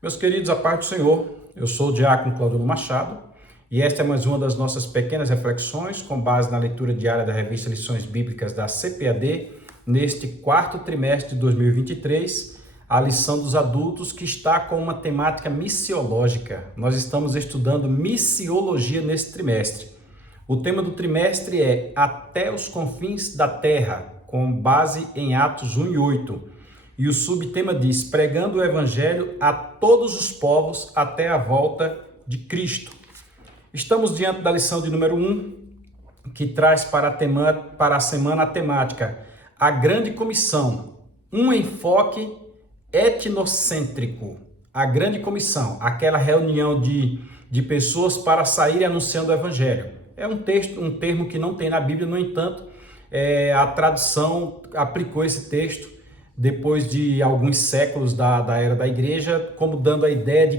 Meus queridos, a paz do Senhor, eu sou o diácono Claudino Machado e esta é mais uma das nossas pequenas reflexões com base na leitura diária da revista Lições Bíblicas da CPAD neste quarto trimestre de 2023, a lição dos adultos que está com uma temática missiológica. Nós estamos estudando missiologia nesse trimestre. O tema do trimestre é Até os Confins da Terra, com base em Atos 1 e 8. E o subtema diz, pregando o evangelho a todos os povos até a volta de Cristo. Estamos diante da lição de número 1, que traz para a semana a temática, a grande comissão, um enfoque etnocêntrico. A grande comissão, aquela reunião de pessoas para sair anunciando o evangelho. É um termo que não tem na Bíblia, no entanto, a tradução aplicou esse texto depois de alguns séculos da era da igreja, como dando a ideia de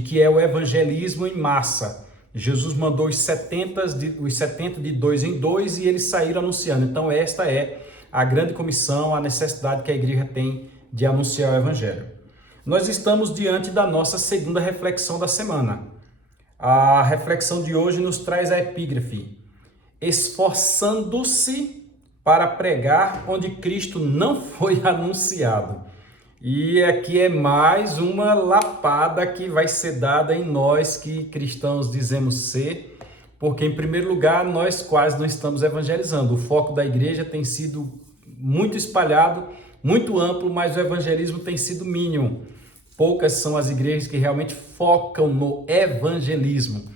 que é o evangelismo em massa. Jesus mandou os 70 de dois em dois e eles saíram anunciando. Então esta é a grande comissão, a necessidade que a igreja tem de anunciar o evangelho. Nós estamos diante da nossa segunda reflexão da semana. A reflexão de hoje nos traz a epígrafe, esforçando-se para pregar onde Cristo não foi anunciado. E aqui é mais uma lapada que vai ser dada em nós que cristãos dizemos ser, porque em primeiro lugar nós quase não estamos evangelizando. O foco da igreja tem sido muito espalhado, muito amplo, mas o evangelismo tem sido mínimo. Poucas são as igrejas que realmente focam no evangelismo.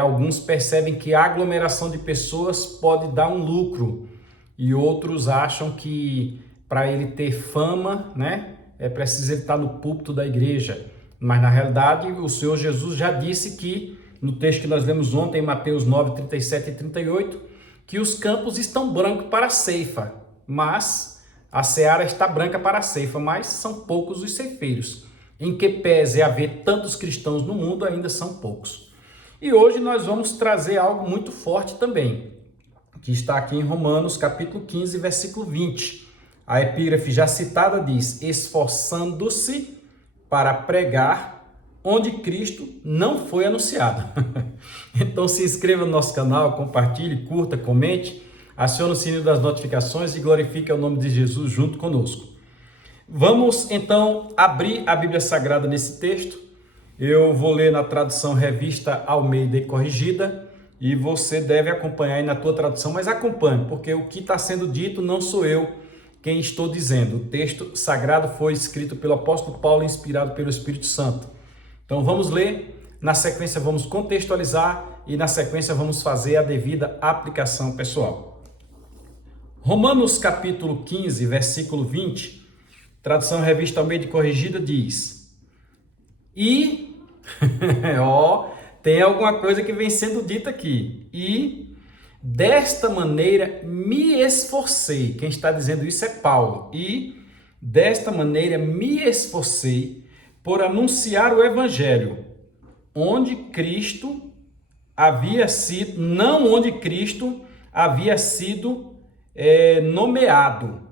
Alguns percebem que a aglomeração de pessoas pode dar um lucro, e outros acham que para ele ter fama, é preciso ele estar no púlpito da igreja. Mas na realidade o Senhor Jesus já disse que, no texto que nós lemos ontem, em Mateus 9, 37 e 38, que os campos estão brancos para a ceifa, mas a seara está branca para a ceifa, mas são poucos os ceifeiros. Em que pese haver tantos cristãos no mundo, ainda são poucos. E hoje nós vamos trazer algo muito forte também, que está aqui em Romanos, capítulo 15, versículo 20. A epígrafe já citada diz, esforçando-se para pregar onde Cristo não foi anunciado. Então se inscreva no nosso canal, compartilhe, curta, comente, acione o sininho das notificações e glorifique o nome de Jesus junto conosco. Vamos então abrir a Bíblia Sagrada nesse texto. Eu vou ler na tradução Revista Almeida e Corrigida, e você deve acompanhar aí na tua tradução, mas acompanhe, porque o que está sendo dito não sou eu quem estou dizendo. O texto sagrado foi escrito pelo apóstolo Paulo, inspirado pelo Espírito Santo. Então vamos ler, na sequência vamos contextualizar e na sequência vamos fazer a devida aplicação pessoal. Romanos capítulo 15, versículo 20, tradução Revista Almeida e Corrigida diz, e, tem alguma coisa que vem sendo dita aqui. E desta maneira me esforcei. Quem está dizendo isso é Paulo. E desta maneira me esforcei por anunciar o evangelho, onde Cristo havia sido, não onde Cristo havia sido nomeado,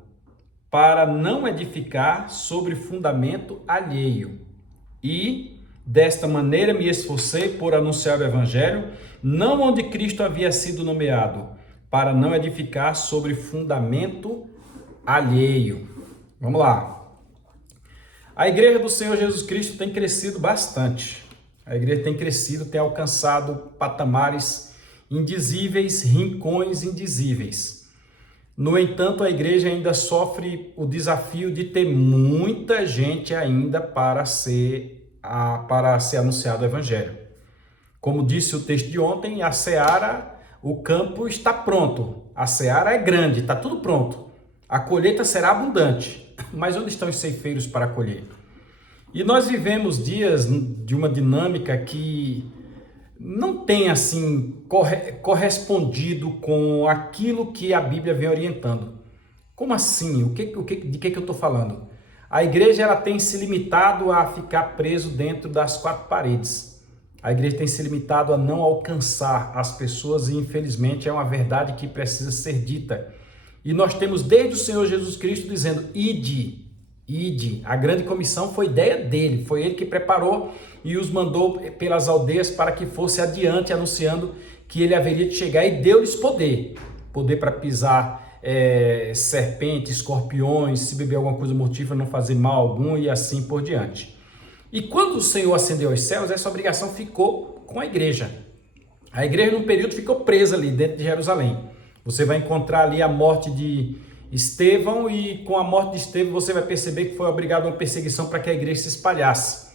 para não edificar sobre fundamento alheio. E desta maneira me esforcei por anunciar o evangelho, não onde Cristo havia sido nomeado, para não edificar sobre fundamento alheio. Vamos lá. A igreja do Senhor Jesus Cristo tem crescido bastante. A igreja tem crescido, tem alcançado patamares indizíveis, rincões indizíveis. No entanto, a igreja ainda sofre o desafio de ter muita gente ainda para ser anunciado o evangelho. Como disse o texto de ontem, a seara, o campo está pronto. A seara é grande, está tudo pronto. A colheita será abundante. Mas onde estão os ceifeiros para colher? E nós vivemos dias de uma dinâmica que não tem assim correspondido com aquilo que a Bíblia vem orientando. Como assim? De que eu estou falando? A igreja ela tem se limitado a ficar preso dentro das quatro paredes. A igreja tem se limitado a não alcançar as pessoas e, infelizmente, é uma verdade que precisa ser dita. E nós temos desde o Senhor Jesus Cristo dizendo, ide, Ide. A grande comissão foi ideia dele, foi ele que preparou e os mandou pelas aldeias para que fosse adiante, anunciando que ele haveria de chegar, e deu-lhes poder para pisar serpentes, escorpiões, se beber alguma coisa mortífera, não fazer mal algum e assim por diante. E quando o Senhor ascendeu aos céus, essa obrigação ficou com a igreja. A igreja, num período, ficou presa ali dentro de Jerusalém. Você vai encontrar ali a morte de Estevão, e com a morte de Estevão você vai perceber que foi obrigado a uma perseguição para que a igreja se espalhasse.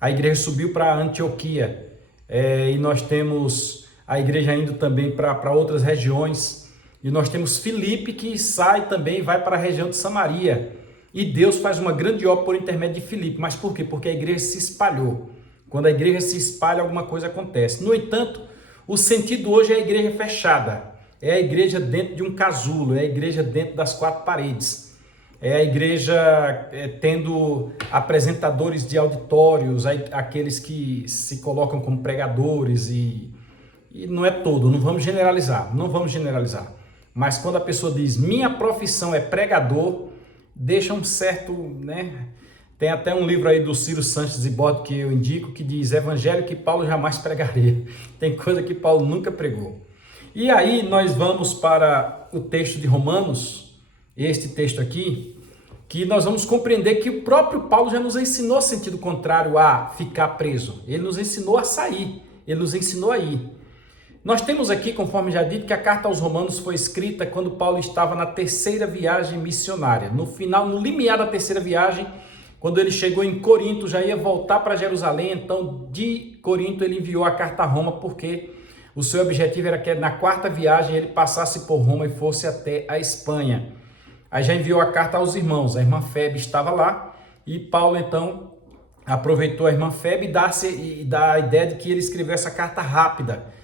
A igreja subiu para Antioquia, e nós temos a igreja indo também para outras regiões, e nós temos Filipe que sai também, vai para a região de Samaria, e Deus faz uma grande obra por intermédio de Filipe. Mas por quê? Porque a igreja se espalhou. Quando a igreja se espalha, alguma coisa acontece. No entanto, o sentido hoje é a igreja fechada, é a igreja dentro de um casulo, é a igreja dentro das quatro paredes, é a igreja tendo apresentadores de auditórios, aqueles que se colocam como pregadores, e não é todo, não vamos generalizar, mas quando a pessoa diz minha profissão é pregador, deixa um certo, tem até um livro aí do Ciro Sanches e Bode que eu indico, que diz evangelho que Paulo jamais pregaria. Tem coisa que Paulo nunca pregou. E aí nós vamos para o texto de Romanos, este texto aqui, que nós vamos compreender que o próprio Paulo já nos ensinou sentido contrário a ficar preso. Ele nos ensinou a sair, ele nos ensinou a ir. Nós temos aqui, conforme já dito, que a carta aos Romanos foi escrita quando Paulo estava na terceira viagem missionária. No final, no limiar da terceira viagem, quando ele chegou em Corinto, já ia voltar para Jerusalém. Então de Corinto ele enviou a carta a Roma, porque o seu objetivo era que na quarta viagem ele passasse por Roma e fosse até a Espanha. Aí já enviou a carta aos irmãos, a irmã Febe estava lá, e Paulo então aproveitou a irmã Febe e dá a ideia de que ele escreveu essa carta rápida.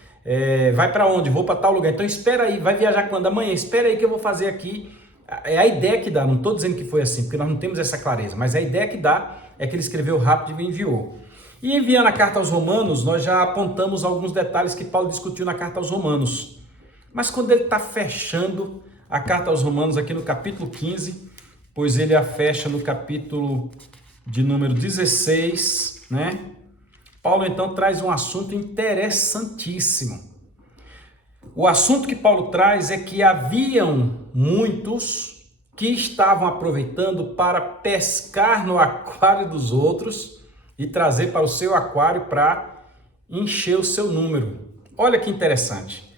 Vai para onde? Vou para tal lugar. Então espera aí, vai viajar quando? Amanhã, espera aí que eu vou fazer aqui. É a ideia que dá, não estou dizendo que foi assim, porque nós não temos essa clareza, mas a ideia que dá é que ele escreveu rápido e enviou. E enviando a carta aos Romanos, nós já apontamos alguns detalhes que Paulo discutiu na carta aos Romanos. Mas quando ele está fechando a carta aos Romanos aqui no capítulo 15, pois ele a fecha no capítulo de número 16, Paulo então traz um assunto interessantíssimo. O assunto que Paulo traz é que haviam muitos que estavam aproveitando para pescar no aquário dos outros e trazer para o seu aquário para encher o seu número. Olha que interessante.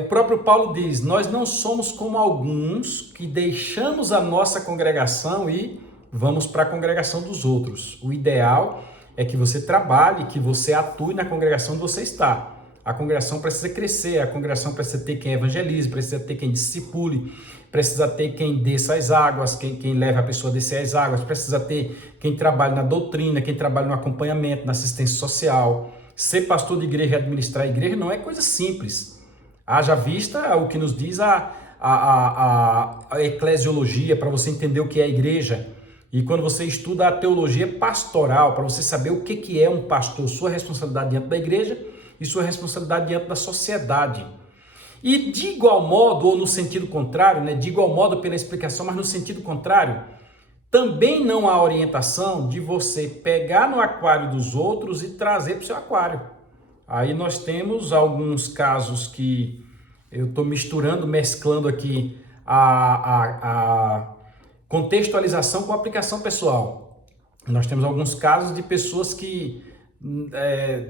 O próprio Paulo diz, nós não somos como alguns que deixamos a nossa congregação e vamos para a congregação dos outros. O ideal é que você trabalhe, que você atue na congregação onde você está. A congregação precisa crescer, a congregação precisa ter quem evangelize, precisa ter quem discipule, precisa ter quem desça as águas, quem leve a pessoa a descer as águas, precisa ter quem trabalhe na doutrina, quem trabalhe no acompanhamento, na assistência social. Ser pastor de igreja e administrar a igreja não é coisa simples. Haja vista o que nos diz a eclesiologia, para você entender o que é a igreja. E quando você estuda a teologia pastoral, para você saber o que é um pastor, sua responsabilidade diante da igreja e sua responsabilidade diante da sociedade. E de igual modo, ou no sentido contrário, de igual modo pela explicação, mas no sentido contrário, também não há orientação de você pegar no aquário dos outros e trazer para o seu aquário. Aí nós temos alguns casos que eu estou mesclando aqui a contextualização com a aplicação pessoal. Nós temos alguns casos de pessoas que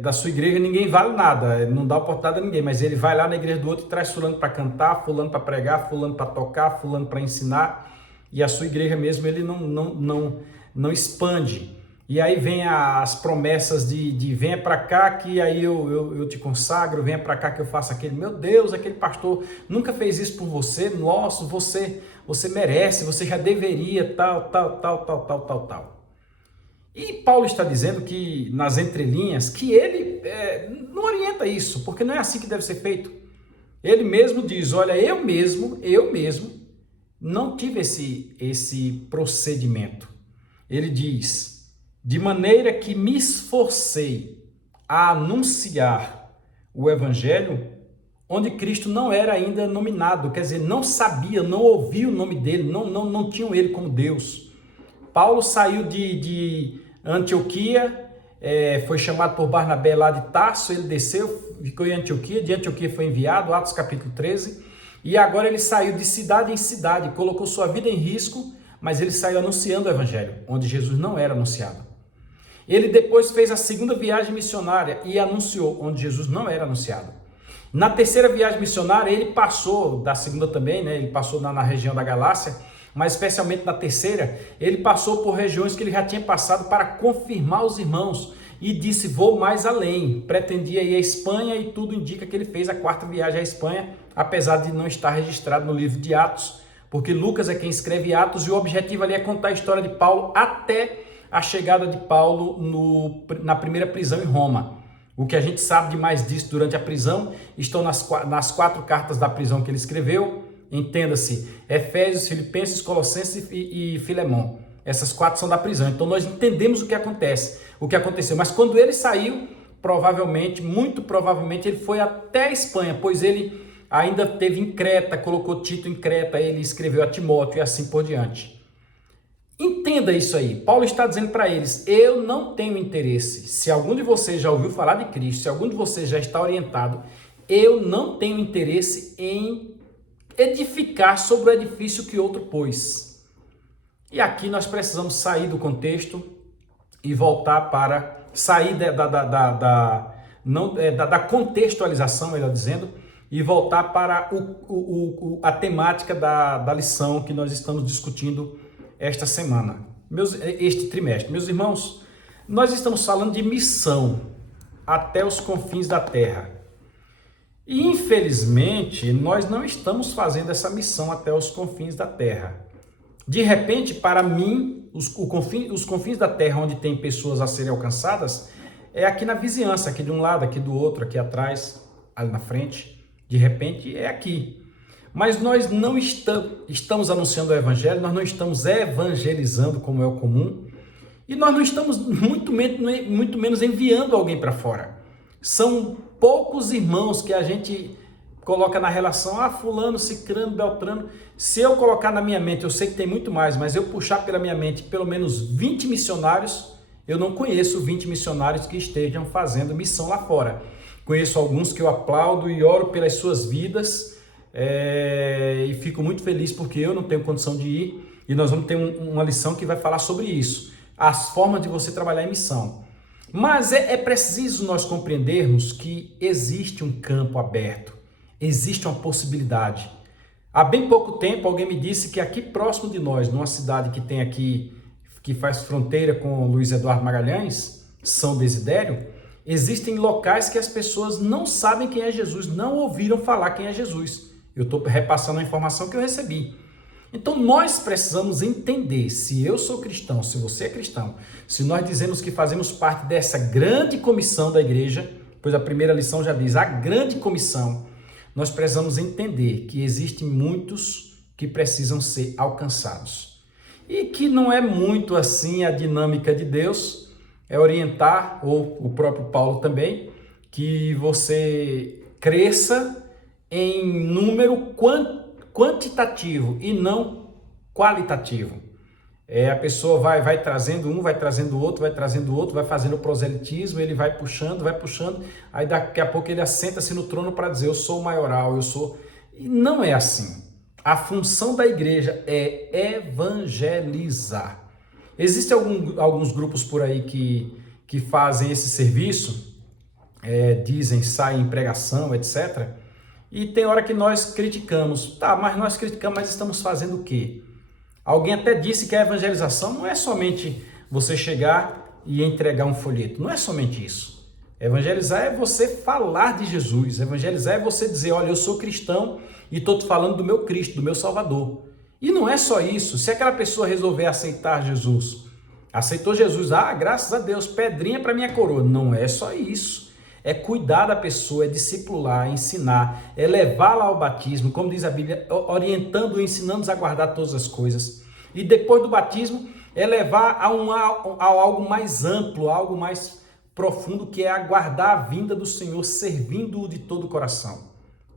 da sua igreja ninguém vale nada, não dá oportunidade a ninguém, mas ele vai lá na igreja do outro e traz fulano para cantar, fulano para pregar, fulano para tocar, fulano para ensinar, e a sua igreja mesmo ele não expande. E aí vem as promessas de venha para cá que aí eu te consagro, venha para cá que eu faço aquele. Meu Deus, aquele pastor nunca fez isso por você. Nossa, você merece, você já deveria, tal. E Paulo está dizendo que nas entrelinhas que ele não orienta isso, porque não é assim que deve ser feito. Ele mesmo diz, olha, eu mesmo não tive esse procedimento. Ele diz, de maneira que me esforcei a anunciar o evangelho onde Cristo não era ainda nominado, quer dizer, não sabia, não ouvia o nome dele, não tinham ele como Deus. Paulo saiu de Antioquia, foi chamado por Barnabé lá de Tarso, ele desceu, ficou em Antioquia, de Antioquia foi enviado, Atos capítulo 13, e agora ele saiu de cidade em cidade, colocou sua vida em risco, mas ele saiu anunciando o evangelho, onde Jesus não era anunciado. Ele depois fez a segunda viagem missionária e anunciou, onde Jesus não era anunciado. Na terceira viagem missionária, ele passou, da segunda também, né? Ele passou na região da Galácia, mas especialmente na terceira, ele passou por regiões que ele já tinha passado para confirmar os irmãos e disse, vou mais além, pretendia ir à Espanha e tudo indica que ele fez a quarta viagem à Espanha, apesar de não estar registrado no livro de Atos, porque Lucas é quem escreve Atos e o objetivo ali é contar a história de Paulo até a chegada de Paulo na primeira prisão em Roma. O que a gente sabe de mais disso durante a prisão estão nas 4 cartas da prisão que ele escreveu, entenda-se, Efésios, Filipenses, Colossenses e Filemão. Essas 4 são da prisão, então nós entendemos o que aconteceu, mas quando ele saiu, muito provavelmente ele foi até a Espanha, pois ele ainda teve em Creta, colocou Tito em Creta, ele escreveu a Timóteo e assim por diante. Entenda isso aí, Paulo está dizendo para eles, eu não tenho interesse, se algum de vocês já ouviu falar de Cristo, se algum de vocês já está orientado, eu não tenho interesse em edificar sobre o edifício que outro pôs. E aqui nós precisamos sair do contexto e voltar para, sair da contextualização, melhor dizendo, e voltar para a temática da lição que nós estamos discutindo esta semana, este trimestre. Meus irmãos, nós estamos falando de missão até os confins da terra. E infelizmente, nós não estamos fazendo essa missão até os confins da terra. De repente, para mim, os confins da terra onde tem pessoas a serem alcançadas é aqui na vizinhança, aqui de um lado, aqui do outro, aqui atrás, ali na frente. De repente, é aqui. Mas nós não estamos anunciando o evangelho, nós não estamos evangelizando como é o comum, e nós não estamos muito menos enviando alguém para fora. São poucos irmãos que a gente coloca na relação, fulano, cicrano, beltrano. Se eu colocar na minha mente, eu sei que tem muito mais, mas eu puxar pela minha mente pelo menos 20 missionários, eu não conheço 20 missionários que estejam fazendo missão lá fora. Conheço alguns que eu aplaudo e oro pelas suas vidas, e fico muito feliz porque eu não tenho condição de ir, e nós vamos ter uma lição que vai falar sobre isso, as formas de você trabalhar em missão. Mas é preciso nós compreendermos que existe um campo aberto, existe uma possibilidade. Há bem pouco tempo alguém me disse que aqui próximo de nós, numa cidade que tem aqui, que faz fronteira com Luiz Eduardo Magalhães, São Desidério, existem locais que as pessoas não sabem quem é Jesus, não ouviram falar quem é Jesus. Eu estou repassando a informação que eu recebi. Então nós precisamos entender, se eu sou cristão, se você é cristão, se nós dizemos que fazemos parte dessa grande comissão da igreja, pois a primeira lição já diz, a grande comissão, nós precisamos entender que existem muitos que precisam ser alcançados. E que não é muito assim a dinâmica de Deus, é orientar, ou o próprio Paulo também, que você cresça em número quantitativo e não qualitativo. A pessoa vai trazendo um, vai trazendo outro, vai fazendo proselitismo, ele vai puxando, aí daqui a pouco ele assenta-se no trono para dizer, eu sou o maioral, eu sou... E não é assim. A função da igreja é evangelizar. Existem alguns grupos por aí que fazem esse serviço, dizem, saem em pregação, etc., e tem hora que nós criticamos. Tá, mas nós criticamos, mas estamos fazendo o quê? Alguém até disse que a evangelização não é somente você chegar e entregar um folheto. Não é somente isso. Evangelizar é você falar de Jesus. Evangelizar é você dizer, olha, eu sou cristão e estou te falando do meu Cristo, do meu Salvador. E não é só isso. Se aquela pessoa resolver aceitar Jesus, aceitou Jesus, graças a Deus, pedrinha para minha coroa. Não é só isso. É cuidar da pessoa, é discipular, é ensinar, é levá-la ao batismo, como diz a Bíblia, orientando, ensinando a guardar todas as coisas. E depois do batismo, é levar a algo mais amplo, algo mais profundo, que é aguardar a vinda do Senhor, servindo-o de todo o coração.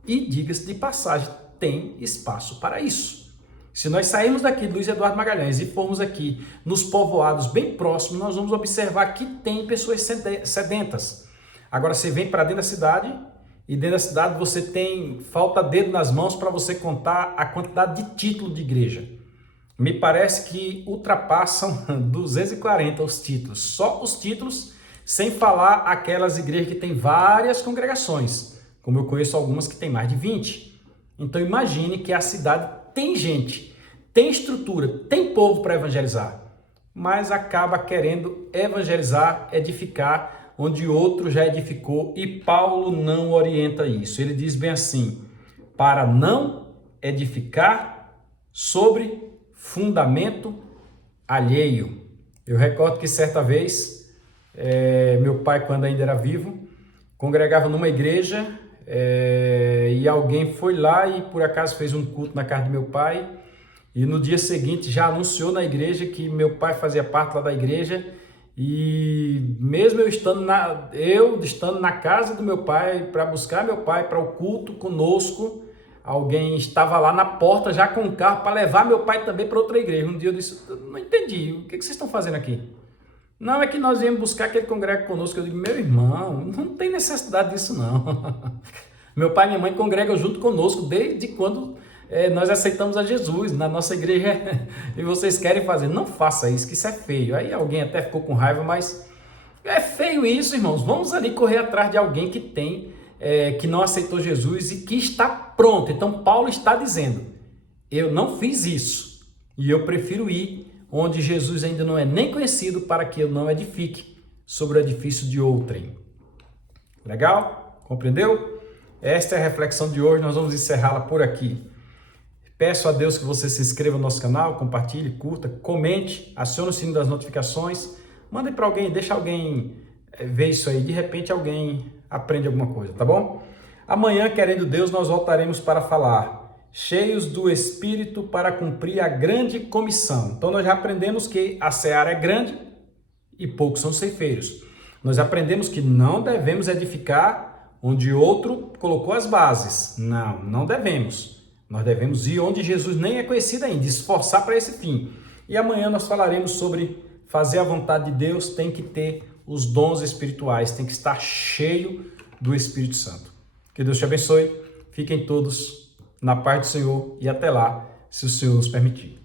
E diga-se de passagem, tem espaço para isso. Se nós sairmos daqui de Luiz Eduardo Magalhães e formos aqui nos povoados bem próximos, nós vamos observar que tem pessoas sedentas. Agora você vem para dentro da cidade e dentro da cidade você falta dedo nas mãos para você contar a quantidade de títulos de igreja. Me parece que ultrapassam 240 os títulos, só os títulos, sem falar aquelas igrejas que têm várias congregações, como eu conheço algumas que têm mais de 20. Então imagine que a cidade tem gente, tem estrutura, tem povo para evangelizar, mas acaba querendo evangelizar, edificar, onde outro já edificou, e Paulo não orienta isso. Ele diz bem assim, para não edificar sobre fundamento alheio. Eu recordo que certa vez, meu pai, quando ainda era vivo, congregava numa igreja, e alguém foi lá e por acaso fez um culto na casa do meu pai, e no dia seguinte já anunciou na igreja que meu pai fazia parte lá da igreja, e mesmo eu estando na casa do meu pai para buscar meu pai para o culto conosco, alguém estava lá na porta já com o carro para levar meu pai também para outra igreja. Um dia eu disse, não entendi, o que vocês estão fazendo aqui? Não, é que nós viemos buscar aquele congrega conosco. Eu digo, meu irmão, não tem necessidade disso não. Meu pai e minha mãe congregam junto conosco desde quando nós aceitamos a Jesus na nossa igreja e vocês querem fazer. Não faça isso, que isso é feio. Aí alguém até ficou com raiva, mas é feio isso, irmãos. Vamos ali correr atrás de alguém que que não aceitou Jesus e que está pronto. Então Paulo está dizendo, eu não fiz isso e eu prefiro ir onde Jesus ainda não é nem conhecido, para que eu não edifique sobre o edifício de outrem. Legal? Compreendeu? Esta é a reflexão de hoje, nós vamos encerrá-la por aqui. Peço a Deus que você se inscreva no nosso canal, compartilhe, curta, comente, acione o sino das notificações, mande para alguém, deixa alguém ver isso aí, de repente alguém aprende alguma coisa, tá bom? Amanhã, querendo Deus, nós voltaremos para falar cheios do Espírito para cumprir a grande comissão. Então nós já aprendemos que a seara é grande e poucos são ceifeiros. Nós aprendemos que não devemos edificar onde outro colocou as bases. Não devemos. Nós devemos ir onde Jesus nem é conhecido ainda, esforçar para esse fim. E amanhã nós falaremos sobre fazer a vontade de Deus, tem que ter os dons espirituais, tem que estar cheio do Espírito Santo. Que Deus te abençoe. Fiquem todos na paz do Senhor e até lá, se o Senhor nos permitir.